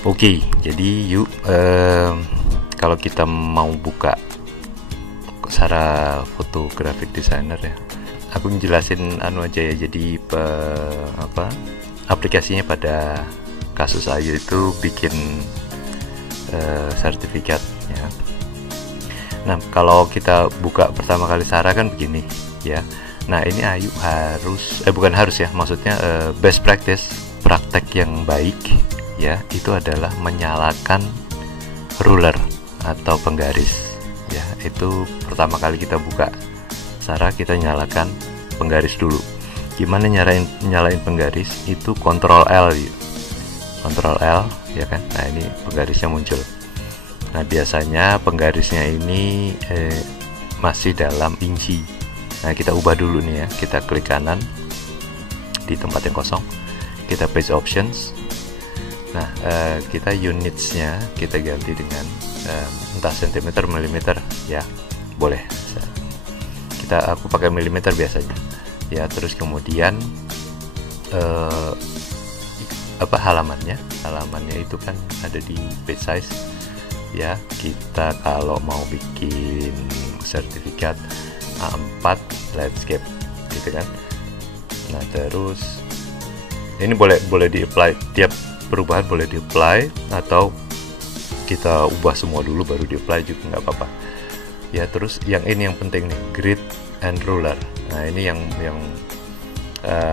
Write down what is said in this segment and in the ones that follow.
Oke, jadi yuk kalau kita mau buka secara foto graphic designer ya, aku jelasin anu aja ya. Jadi aplikasinya pada kasus Ayu itu bikin sertifikat ya. Nah, kalau kita buka pertama kali Sarah kan begini ya. Nah, ini Ayu harus bukan harus ya, maksudnya best practice, praktek yang baik ya, itu adalah menyalakan ruler atau penggaris ya. Itu pertama kali kita buka Sarah, kita nyalakan penggaris dulu. Gimana nyalain penggaris? Itu Ctrl L ya. Ctrl L ya kan. Nah, ini penggarisnya muncul. Nah, biasanya penggarisnya ini masih dalam inci. Nah, kita ubah dulu nih ya. Kita klik kanan di tempat yang kosong, kita page options. Nah, kita unitsnya kita ganti dengan entah sentimeter, milimeter ya, boleh. Aku pakai milimeter biasanya ya. Terus kemudian halamannya itu kan ada di page size ya. Kita kalau mau bikin sertifikat A4 landscape gitu kan. Nah, terus ini boleh di apply, tiap perubahan boleh di apply, atau kita ubah semua dulu baru di apply juga nggak apa-apa ya. Terus yang ini yang penting nih, grid and ruler. Nah, ini yang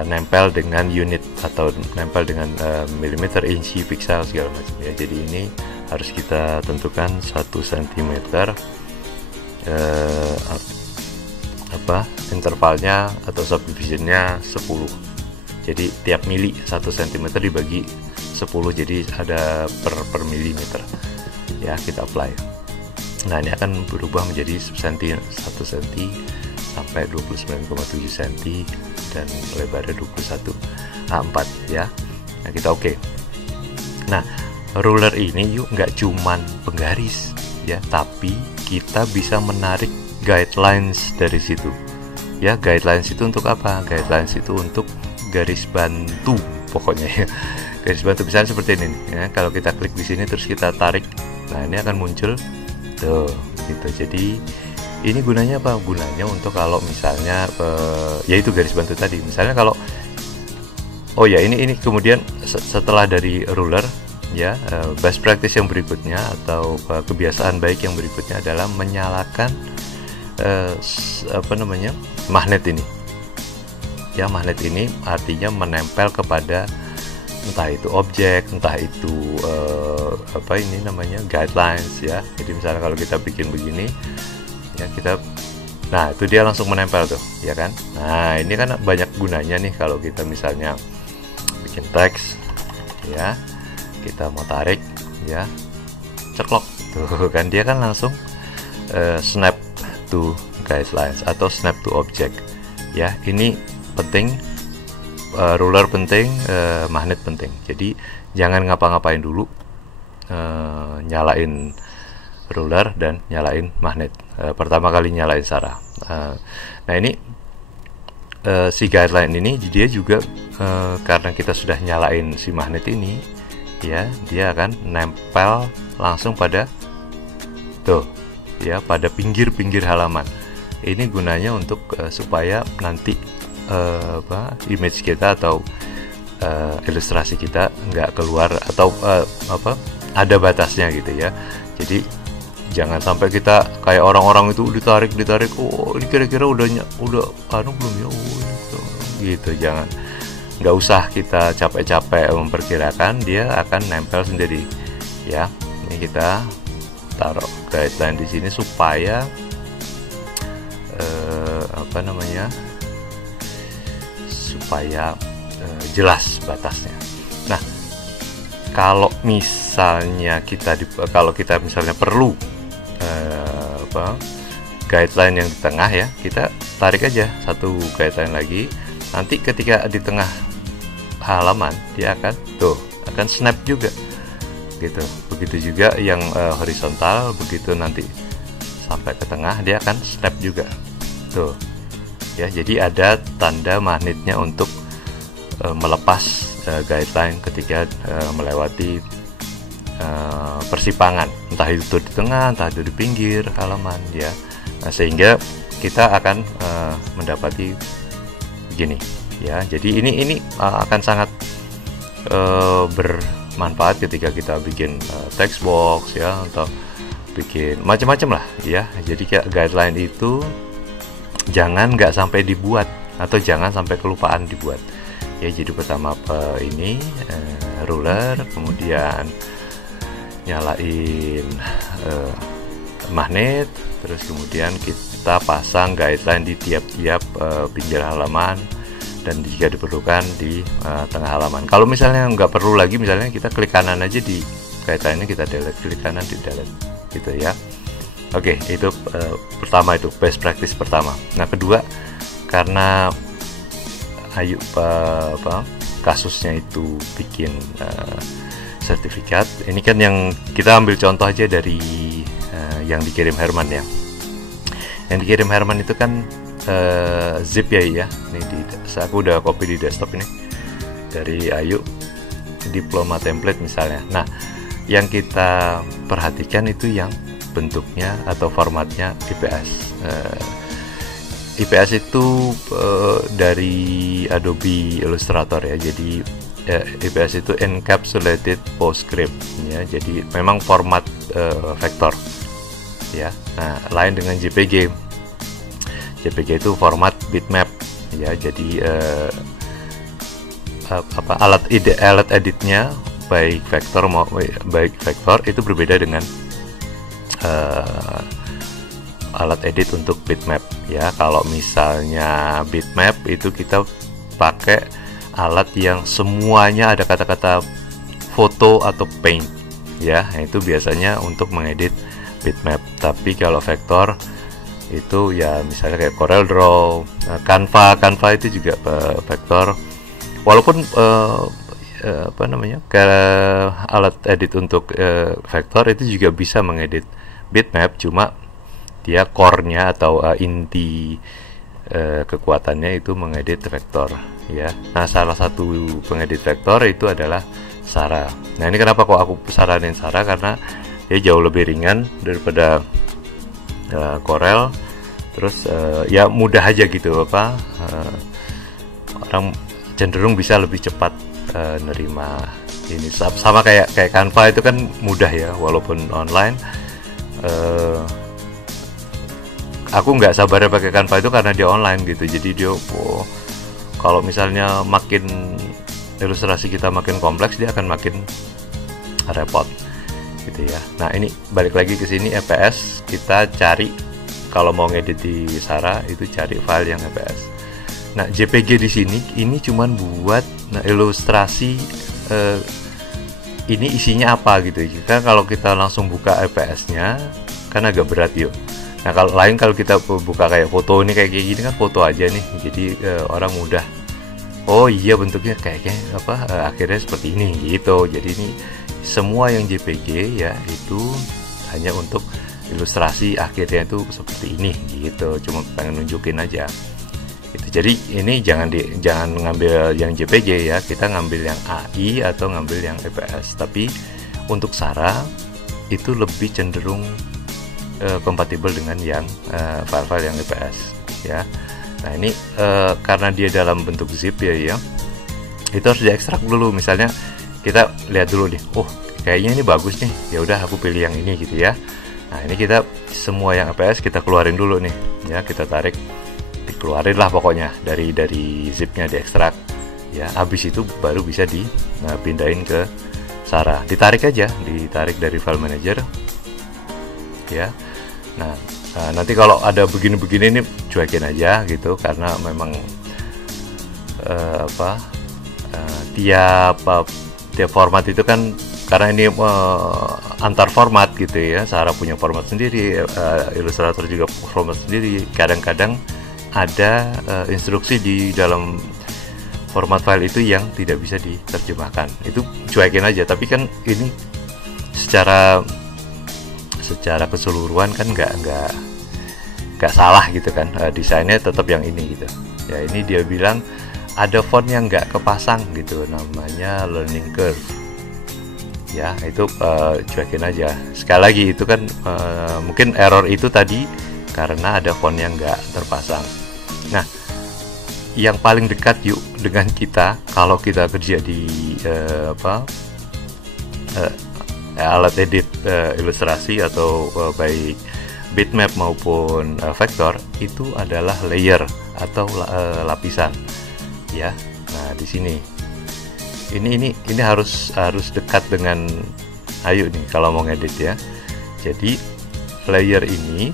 nempel dengan unit atau nempel dengan milimeter, inci, pixel segala macam ya. Jadi ini harus kita tentukan 1 cm intervalnya atau subdivisionnya 10. Jadi tiap mili 1 cm dibagi 10, jadi ada per milimeter ya. Kita apply. Nah, ini akan berubah menjadi 1 cm sampai 29,7 cm dan lebarnya 21 A4 ya. Nah, kita oke. Nah, ruler ini yuk nggak cuman penggaris ya, tapi kita bisa menarik guidelines dari situ ya. Guidelines itu untuk apa? Guidelines itu untuk garis bantu pokoknya ya. Garis bantu misalnya seperti ini nih, ya. Kalau kita klik di sini terus kita tarik, nah ini akan muncul tuh gitu. Jadi ini gunanya apa? Gunanya untuk kalau misalnya yaitu garis bantu tadi. Misalnya kalau ini kemudian setelah dari ruler ya, best practice yang berikutnya atau kebiasaan baik yang berikutnya adalah menyalakan magnet ini ya. Magnet ini artinya menempel kepada entah itu objek, entah itu guidelines ya. Jadi misalnya kalau kita bikin begini ya, nah itu dia langsung menempel tuh ya kan. Nah, ini kan banyak gunanya nih kalau kita misalnya bikin teks ya, kita mau tarik ya, ceklok tuh kan, dia kan langsung snap to guidelines atau snap to object ya. Ini penting, ruler penting, magnet penting. Jadi jangan ngapa-ngapain dulu, nyalain ruler dan nyalain magnet. Pertama kali nyalain Sarah. Nah, ini si guideline ini dia juga karena kita sudah nyalain si magnet ini ya, dia akan nempel langsung pada tuh ya, pada pinggir-pinggir halaman. Ini gunanya untuk supaya nanti image kita atau ilustrasi kita nggak keluar atau ada batasnya gitu ya. Jadi jangan sampai kita kayak orang-orang itu ditarik, oh ini kira-kira udah belum ya, gitu. Jangan, nggak usah kita capek-capek memperkirakan, dia akan nempel sendiri ya. Ini kita taruh guideline di sini supaya supaya jelas batasnya. Nah, kalau misalnya kalau kita misalnya perlu guideline yang di tengah ya, kita tarik aja satu guideline lagi. Nanti ketika di tengah halaman dia akan snap juga gitu. Begitu juga yang horizontal, begitu nanti sampai ke tengah dia akan snap juga tuh ya. Jadi ada tanda magnetnya untuk melepas guideline ketika melewati persimpangan, entah itu di tengah, entah itu di pinggir halaman ya. Nah, sehingga kita akan mendapati gini ya. Jadi ini akan sangat bermanfaat ketika kita bikin text box ya, atau bikin macam-macam lah ya. Jadi kayak guideline itu jangan nggak sampai dibuat, atau jangan sampai kelupaan dibuat ya. Jadi pertama ini ruler, kemudian nyalain magnet, terus kemudian kita pasang guideline di tiap-tiap pinggir halaman, dan jika diperlukan di tengah halaman. Kalau misalnya nggak perlu lagi, misalnya kita klik kanan aja di guideline-nya, kita delete, klik kanan di delete gitu ya. Oke, itu pertama, itu best practice pertama. Nah, kedua, karena kasusnya itu bikin sertifikat, ini kan yang kita ambil contoh aja dari yang dikirim Herman ya. Yang dikirim Herman itu kan zip ya. Ini aku udah copy di desktop ini dari Ayu, diploma template misalnya. Nah, yang kita perhatikan itu yang bentuknya atau formatnya IPS. IPS itu dari Adobe Illustrator ya. Jadi IPS itu encapsulated PostScript ya. Jadi memang format vektor ya. Nah, lain dengan JPG. JPG itu format bitmap ya. Jadi alat editnya baik vektor itu berbeda dengan alat edit untuk bitmap ya. Kalau misalnya bitmap itu kita pakai alat yang semuanya ada kata-kata foto atau paint ya. Itu biasanya untuk mengedit bitmap. Tapi kalau vektor itu ya misalnya kayak CorelDRAW, Canva itu juga vektor. Walaupun alat edit untuk vektor itu juga bisa mengedit bitmap, cuma dia core-nya atau inti kekuatannya itu mengedit vektor ya. Nah, salah satu pengedit vektor itu adalah Sara. Nah, ini kenapa kok aku saranin Sara, karena dia jauh lebih ringan daripada Corel. Terus ya mudah aja gitu, orang cenderung bisa lebih cepat nerima ini. Sama kayak Canva itu kan mudah ya, walaupun online. Aku nggak sabar pakai Canva itu karena dia online gitu. Jadi dia kalau misalnya makin ilustrasi kita makin kompleks, dia akan makin repot gitu ya. Nah, ini balik lagi ke sini, EPS kita cari. Kalau mau ngedit di Sara itu cari file yang EPS. Nah, JPG di sini ini cuman buat ilustrasi ini isinya apa gitu. Jika kalau kita langsung buka EPS-nya kan agak berat yuk. Nah, kalau kita buka kayak foto ini, kayak gini kan foto aja nih. Jadi orang mudah, oh iya bentuknya kayaknya akhirnya seperti ini gitu. Jadi ini semua yang JPG ya itu hanya untuk ilustrasi akhirnya itu seperti ini gitu. Cuma pengen nunjukin aja gitu. Jadi ini jangan ngambil yang JPG ya, kita ngambil yang AI atau ngambil yang EPS. Tapi untuk Sara itu lebih cenderung kompatibel dengan yang file-file yang EPS ya. Nah, ini karena dia dalam bentuk zip ya, itu harus diekstrak dulu. Misalnya kita lihat dulu nih, oh kayaknya ini bagus nih, ya udah aku pilih yang ini gitu ya. Nah, ini kita semua yang EPS kita keluarin dulu nih ya, kita tarik, dikeluarin lah pokoknya dari zipnya, diekstrak ya. Habis itu baru bisa dipindahin ke Sara. Ditarik dari file manager ya. Nah, nanti kalau ada begini-begini ini cuekin aja gitu, karena memang tiap format itu kan, karena ini antar format gitu ya. Sara punya format sendiri, Illustrator juga format sendiri. Kadang-kadang ada instruksi di dalam format file itu yang tidak bisa diterjemahkan. Itu cuekin aja. Tapi kan ini secara keseluruhan kan nggak salah gitu kan. Desainnya tetap yang ini gitu ya. Ini dia bilang ada font yang nggak kepasang gitu, namanya learning curve ya itu cuekin aja. Sekali lagi itu kan mungkin error itu tadi karena ada font yang nggak terpasang. Nah, yang paling dekat yuk dengan kita kalau kita kerja di alat edit ilustrasi atau baik bitmap maupun vektor, itu adalah layer atau lapisan ya. Nah, di sini ini harus dekat dengan Ayu nih kalau mau ngedit ya. Jadi layer ini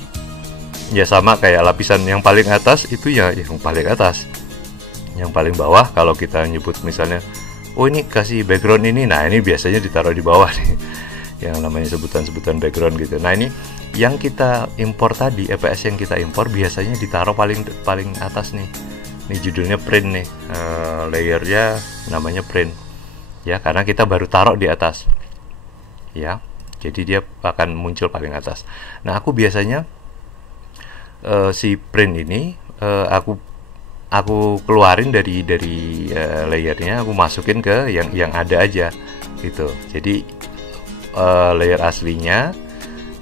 ya sama kayak lapisan yang paling atas itu ya yang paling atas. Yang paling bawah kalau kita nyebut misalnya, oh ini kasih background ini, nah ini biasanya ditaruh di bawah nih. Yang namanya sebutan-sebutan background gitu. Nah, ini yang kita impor tadi, EPS yang kita impor biasanya ditaruh paling atas nih. Ini judulnya print nih, layernya namanya print ya, karena kita baru taruh di atas ya, jadi dia akan muncul paling atas. Nah, aku biasanya si print ini aku keluarin dari layernya, aku masukin ke yang ada aja gitu. Jadi layer aslinya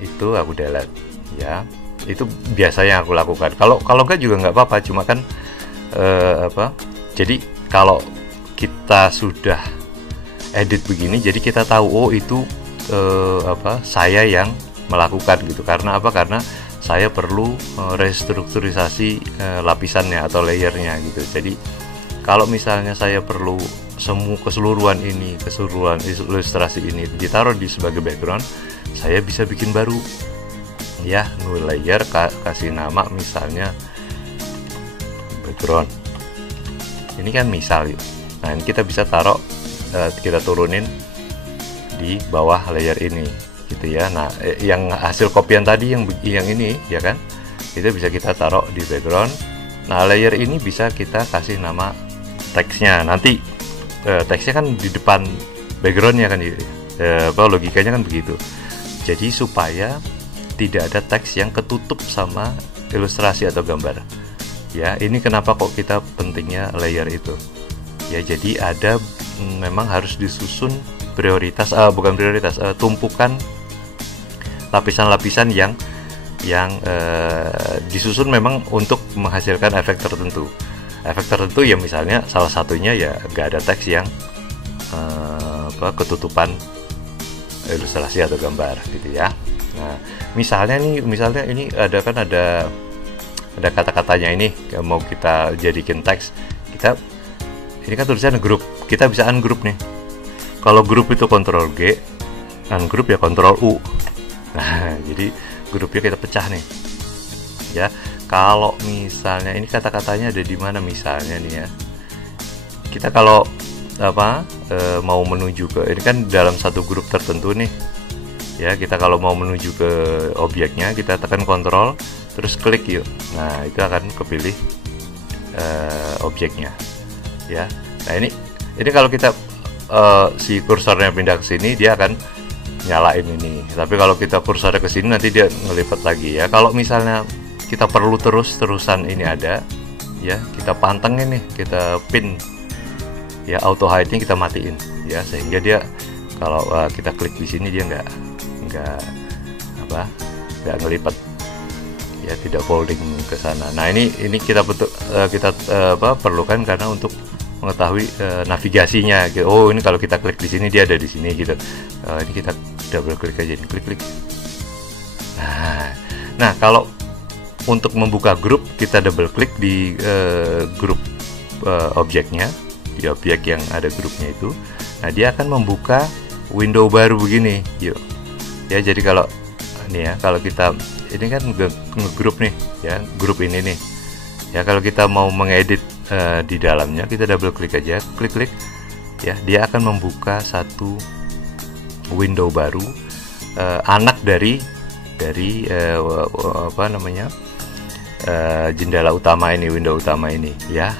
itu aku delete ya. Itu biasanya aku lakukan. Kalau enggak juga nggak apa-apa, cuma kan jadi kalau kita sudah edit begini, jadi kita tahu oh itu saya yang melakukan gitu. Karena apa? Karena saya perlu restrukturisasi lapisannya atau layernya gitu. Jadi kalau misalnya saya perlu keseluruhan ilustrasi ini ditaruh di sebagai background, saya bisa bikin baru ya, new layer, kasih nama misalnya background. Ini kan misal yuk. Nah, ini kita bisa taruh, kita turunin di bawah layer ini gitu ya. Nah, yang hasil kopian tadi yang ini ya kan, itu bisa kita taruh di background. Nah, layer ini bisa kita kasih nama teksnya. Nanti teksnya kan di depan backgroundnya kan, logikanya kan begitu. Jadi supaya tidak ada teks yang ketutup sama ilustrasi atau gambar ya. Ini kenapa kok kita pentingnya layer itu ya. Jadi ada memang harus disusun tumpukan lapisan-lapisan yang disusun memang untuk menghasilkan efek tertentu. Efek tertentu ya, misalnya salah satunya ya nggak ada teks yang ketutupan ilustrasi atau gambar gitu ya. Nah, misalnya ini ada kata-katanya ini mau kita jadikan teks. Ini kan tulisannya grup, kita bisa ungroup nih. Kalau grup itu Ctrl G, ungroup ya Ctrl U. Nah, jadi grupnya kita pecah nih ya. Kalau misalnya ini kata-katanya ada di mana misalnya nih ya, kita kalau mau menuju ke ini kan dalam satu grup tertentu nih ya, kita kalau mau menuju ke objeknya kita tekan Ctrl terus klik yuk. Nah, itu akan kepilih objeknya ya. Nah, ini kalau kita si kursornya pindah ke sini, dia akan nyalain ini. Tapi kalau kita kursornya ke sini, nanti dia ngelipat lagi ya. Kalau misalnya kita perlu terusan ini ada ya, kita pantengin nih, kita pin ya, auto hide-nya kita matiin ya, sehingga dia kalau kita klik di sini dia nggak ngelipat ya, tidak folding ke sana. Nah, ini kita perlukan karena untuk mengetahui navigasinya gitu. Oh, ini kalau kita klik di sini dia ada di sini gitu. Ini kita double klik aja, ini klik. Nah, kalau untuk membuka grup, kita double klik di grup objeknya, di objek yang ada grupnya itu. Nah, dia akan membuka window baru begini yuk ya. Jadi kalau ini ya, kalau kita ini kan ngegrup nih ya, grup ini nih ya, kalau kita mau mengedit di dalamnya, kita double klik aja, klik ya, dia akan membuka satu window baru, anak dari jendela utama ini, window utama ini ya.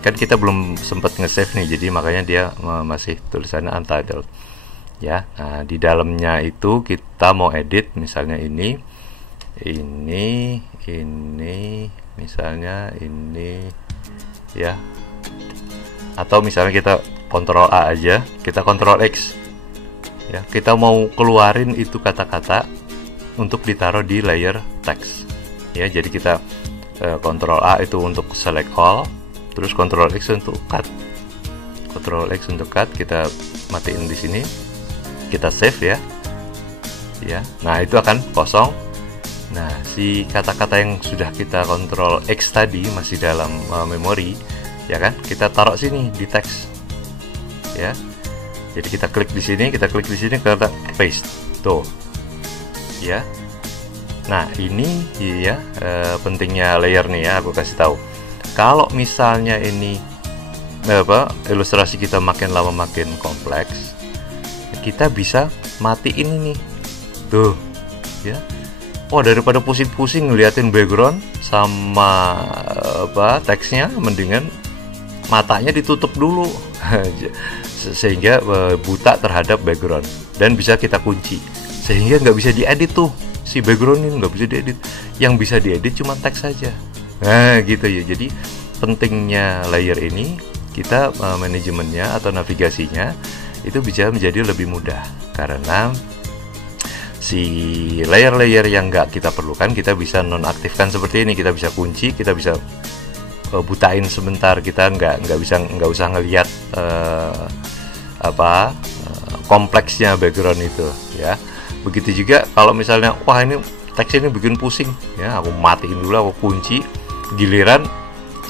Kan kita belum sempat nge-save nih, jadi makanya dia masih tulisannya untitled ya. Nah, di dalamnya itu kita mau edit misalnya ini misalnya ini ya, atau misalnya kita Ctrl A aja, kita Ctrl X ya. Kita mau keluarin itu kata-kata untuk ditaruh di layer text, ya. Jadi kita Ctrl A itu untuk select all, terus Ctrl X untuk cut. Ctrl X untuk cut, kita matiin di sini, kita save, ya. Nah, itu akan kosong. Nah, si kata-kata yang sudah kita Ctrl X tadi masih dalam memori, ya kan? Kita taruh sini di teks, ya. Jadi kita klik di sini, kita kita paste, tuh, ya. Nah, ini ya pentingnya layer nih, ya. Aku kasih tahu. Kalau misalnya ini ilustrasi kita makin lama makin kompleks, kita bisa matiin ini, tuh, ya. Oh, daripada pusing-pusing ngeliatin background sama teksnya, mendingan matanya ditutup dulu sehingga buta terhadap background, dan bisa kita kunci sehingga nggak bisa diedit tuh si background ini, nggak bisa diedit. Yang bisa diedit cuma teks saja. Nah, gitu ya. Jadi pentingnya layer ini, kita manajemennya atau navigasinya itu bisa menjadi lebih mudah, karena si layer-layer yang nggak kita perlukan kita bisa nonaktifkan seperti ini. Kita bisa kunci, kita bisa butain sebentar, kita nggak usah ngelihat kompleksnya background itu, ya. Begitu juga kalau misalnya wah ini teks ini bikin pusing, ya, aku matiin dulu, aku kunci, giliran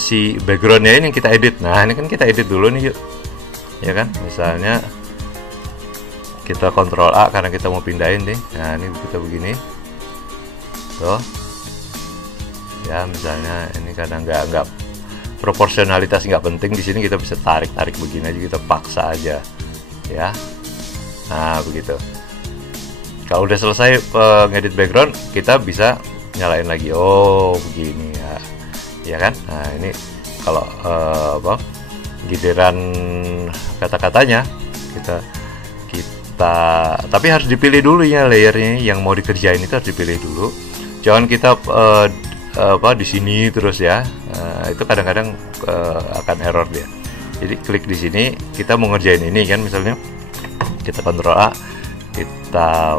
si backgroundnya ini yang kita edit. Nah, ini kan kita edit dulu nih, yuk, ya kan. Misalnya kita Ctrl A karena kita mau pindahin nih. Nah, ini kita begini tuh, ya. Misalnya ini kadang nggak proporsionalitas nggak penting di sini, kita bisa tarik begini aja, kita paksa aja, ya. Nah, begitu. Kalau udah selesai ngedit background, kita bisa nyalain lagi. Oh, begini, ya kan. Nah, ini kalau giliran kata-katanya kita tapi harus dipilih dulu ya, layernya yang mau dikerjain itu harus dipilih dulu. Jangan kita di sini terus, ya. Itu kadang-kadang akan error dia. Jadi klik di sini, kita mau ngerjain ini kan, misalnya kita Ctrl A, kita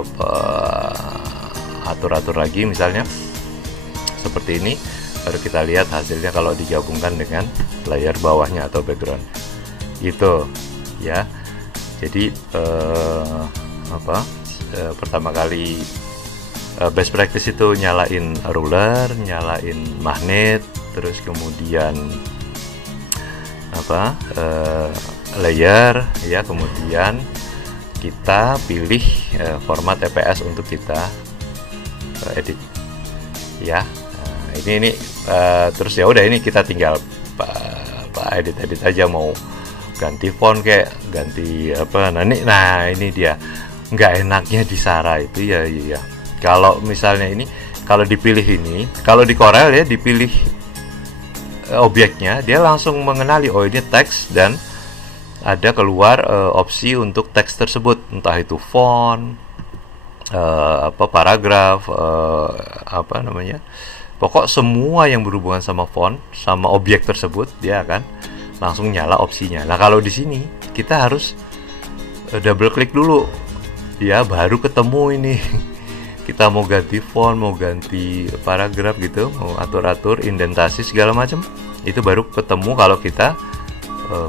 atur-atur lagi misalnya seperti ini, baru kita lihat hasilnya kalau digabungkan dengan layer bawahnya atau background gitu, ya. Jadi pertama kali best practice itu nyalain ruler, nyalain magnet, terus kemudian layer, ya. Kemudian kita pilih format EPS untuk kita edit, ya. Nah, ini terus ya udah, ini kita tinggal edit aja, mau ganti font kayak ganti nah ini dia nggak enaknya di Sara itu, ya. Kalau misalnya ini, kalau dipilih ini, kalau di Corel ya dipilih objeknya, dia langsung mengenali oh ini teks, dan ada keluar opsi untuk teks tersebut, entah itu font, paragraf, pokok semua yang berhubungan sama font sama objek tersebut, dia akan langsung nyala opsinya. Nah, kalau di sini kita harus double klik dulu, ya, baru ketemu ini. Kita mau ganti font, mau ganti paragraf gitu, mau atur-atur indentasi segala macam, itu baru ketemu kalau kita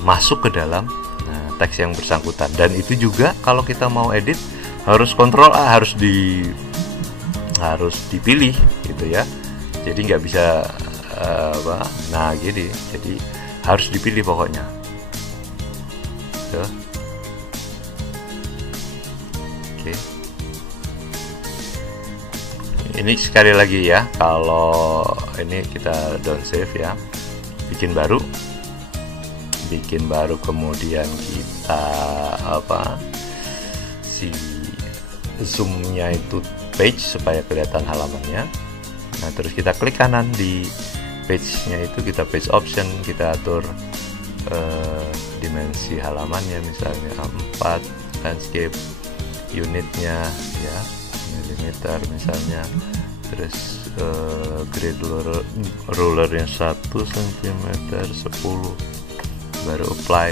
masuk ke dalam teks yang bersangkutan. Dan itu juga kalau kita mau edit harus Ctrl A, harus dipilih gitu, ya. Jadi nggak bisa nah gini, jadi harus dipilih pokoknya tuh. Oke. Ini sekali lagi ya, kalau ini kita down save, ya, bikin baru, kemudian kita si zoomnya itu page supaya kelihatan halamannya. Nah, terus kita klik kanan di page-nya itu, kita page option, kita atur dimensi halamannya, misalnya 4, landscape unitnya, ya, milimeter misalnya, terus grid rulernya 1 cm 10, baru apply.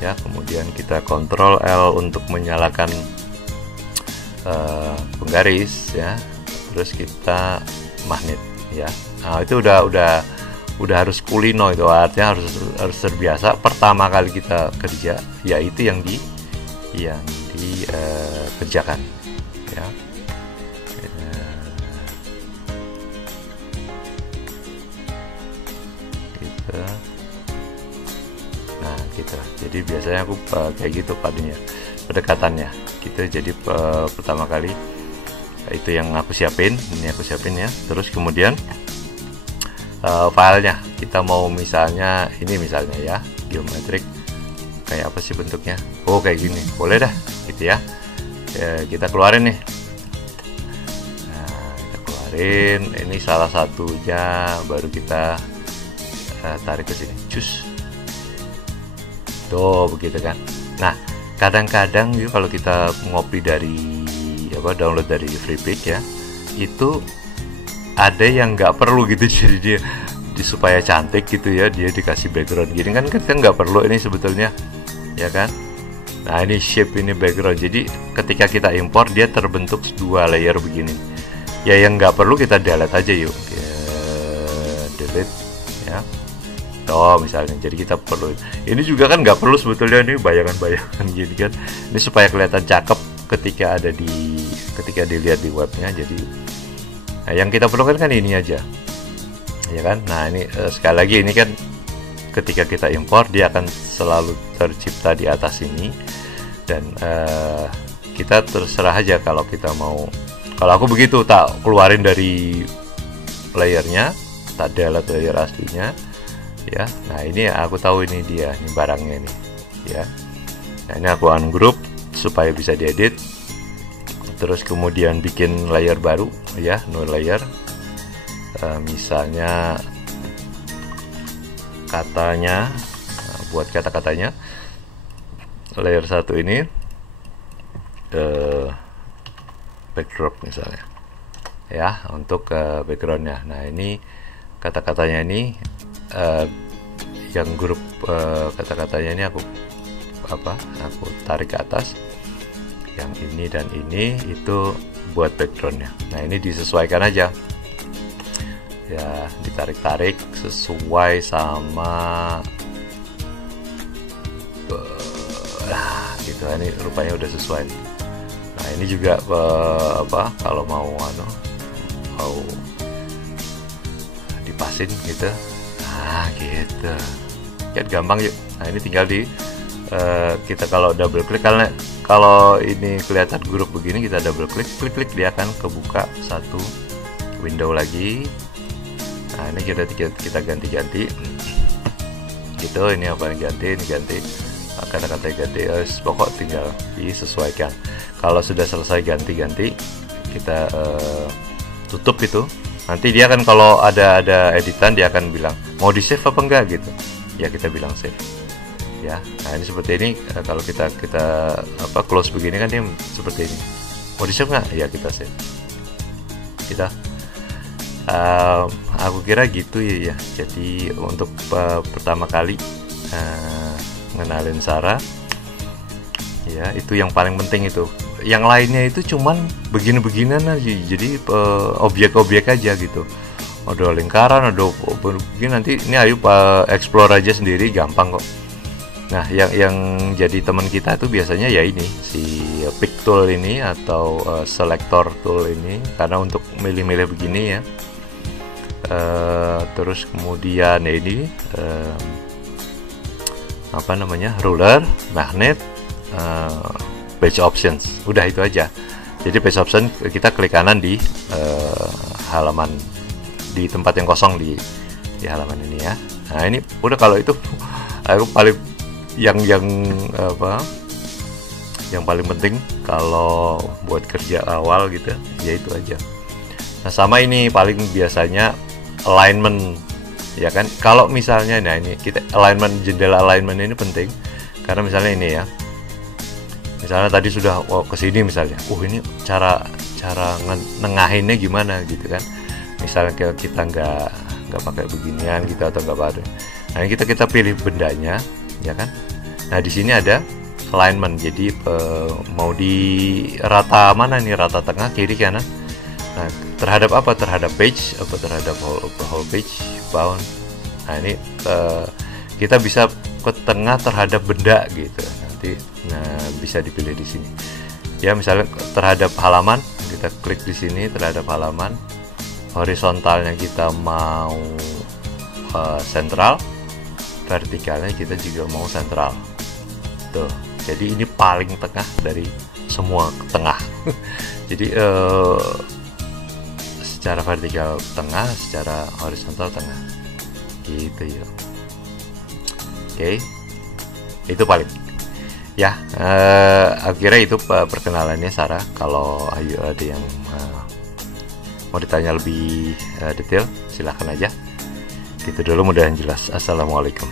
ya. Kemudian kita kontrol L untuk menyalakan penggaris ya, terus kita magnet ya. Nah, itu udah harus kulino, itu artinya harus terbiasa pertama kali kita kerja, yaitu yang dikerjakan ya. Gitu. Nah gitu, jadi biasanya aku kayak gitu padunya, pendekatannya gitu. Jadi pertama kali itu yang aku siapin, ini aku siapin ya. Terus kemudian filenya kita mau misalnya ini misalnya ya, geometrik kayak apa sih bentuknya, oh kayak gini boleh dah gitu ya. Kita keluarin nih, nah kita keluarin ini salah satunya, baru kita tarik ke sini, cus tuh begitu kan. Nah kadang-kadang kalau kita ngopi dari download dari Freepik ya, itu ada yang nggak perlu gitu, jadi dia supaya cantik gitu ya, dia dikasih background gini kan, kita nggak perlu ini sebetulnya ya kan. Nah ini shape, ini background, jadi ketika kita import dia terbentuk 2 layer begini ya. Yang nggak perlu kita delete aja yuk, delete ya. Oh misalnya, jadi kita perlu ini juga kan, nggak perlu sebetulnya, ini bayangan-bayangan gini kan, ini supaya kelihatan cakep ketika dilihat di webnya. Jadi nah, yang kita perlukan kan ini aja ya kan. Nah ini sekali lagi, ini kan ketika kita import dia akan selalu tercipta di atas ini, dan kita terserah aja kalau kita mau. Kalau aku begitu, tak keluarin dari layernya, tak delete layer aslinya ya. Nah ini aku tahu ini dia, ini barangnya nih ya. Nah ini aku ungroup supaya bisa diedit. Terus kemudian bikin layer baru ya, new layer. Misalnya katanya, buat kata-katanya layer 1 ini backdrop misalnya ya, untuk backgroundnya. Nah ini kata-katanya ini yang grup kata-katanya ini aku tarik ke atas, yang ini dan ini itu buat backgroundnya. Nah ini disesuaikan aja ya, ditarik-tarik sesuai sama gitu. Ini rupanya udah sesuai. Nah ini juga kalau mau dipasin gitu, nah gitu kan gampang yuk. Nah ini tinggal kita kalau double klik, kalau ini kelihatan grup begini, kita double klik, dia akan kebuka satu window lagi. Nah ini kita ganti-ganti gitu, ini apa yang ganti, ini ganti kata-kata ganti, pokok tinggal disesuaikan. Kalau sudah selesai ganti-ganti, kita tutup itu. Nanti dia kan kalau ada editan, dia akan bilang mau di save apa enggak gitu ya, kita bilang save ya. Nah ini seperti ini, kalau kita close begini kan dia seperti ini, mau di save nggak ya, kita save. Kita aku kira gitu ya. Jadi untuk pertama kali ngenalin Sara ya, itu yang paling penting itu. Yang lainnya itu cuman begini-beginian aja, jadi objek-objek aja gitu. Ada lingkaran, ada begini, nanti ini ayo explore aja sendiri, gampang kok. Nah yang jadi teman kita itu biasanya ya ini si pick tool ini atau selector tool ini, karena untuk milih-milih begini ya. Terus kemudian ya ini ruler, magnet, page options, udah itu aja. Jadi page option kita klik kanan di halaman, di tempat yang kosong di halaman ini ya. Nah ini udah, kalau itu aku paling yang paling penting kalau buat kerja awal gitu ya, itu aja. Nah sama ini paling biasanya alignment ya kan. Kalau misalnya, nah ini kita alignment, jendela alignment ini penting karena misalnya ini ya, misalnya tadi sudah kesini misalnya, ini cara nengahinnya gimana gitu kan. Misalnya kita nggak pakai beginian gitu atau nggak pakai, nah ini kita pilih bendanya ya kan. Nah, di sini ada alignment. Jadi mau di rata mana nih? Rata tengah, kiri, kanan. Nah, terhadap apa? Terhadap page, apa terhadap whole page, bound. Nah, ini kita bisa ke tengah terhadap benda gitu. Nanti bisa dipilih di sini. Ya, misalnya terhadap halaman, kita klik di sini terhadap halaman. Horizontalnya kita mau sentral, vertikalnya kita juga mau sentral. Tuh. Jadi ini paling tengah dari semua tengah. Jadi secara vertikal tengah, secara horizontal tengah. Gitu ya. Oke. Itu paling. Ya, akhirnya itu perkenalannya Sarah. Kalau Ayu ada yang mau ditanya lebih detail, silahkan aja. Gitu dulu, mudahan jelas. Assalamualaikum.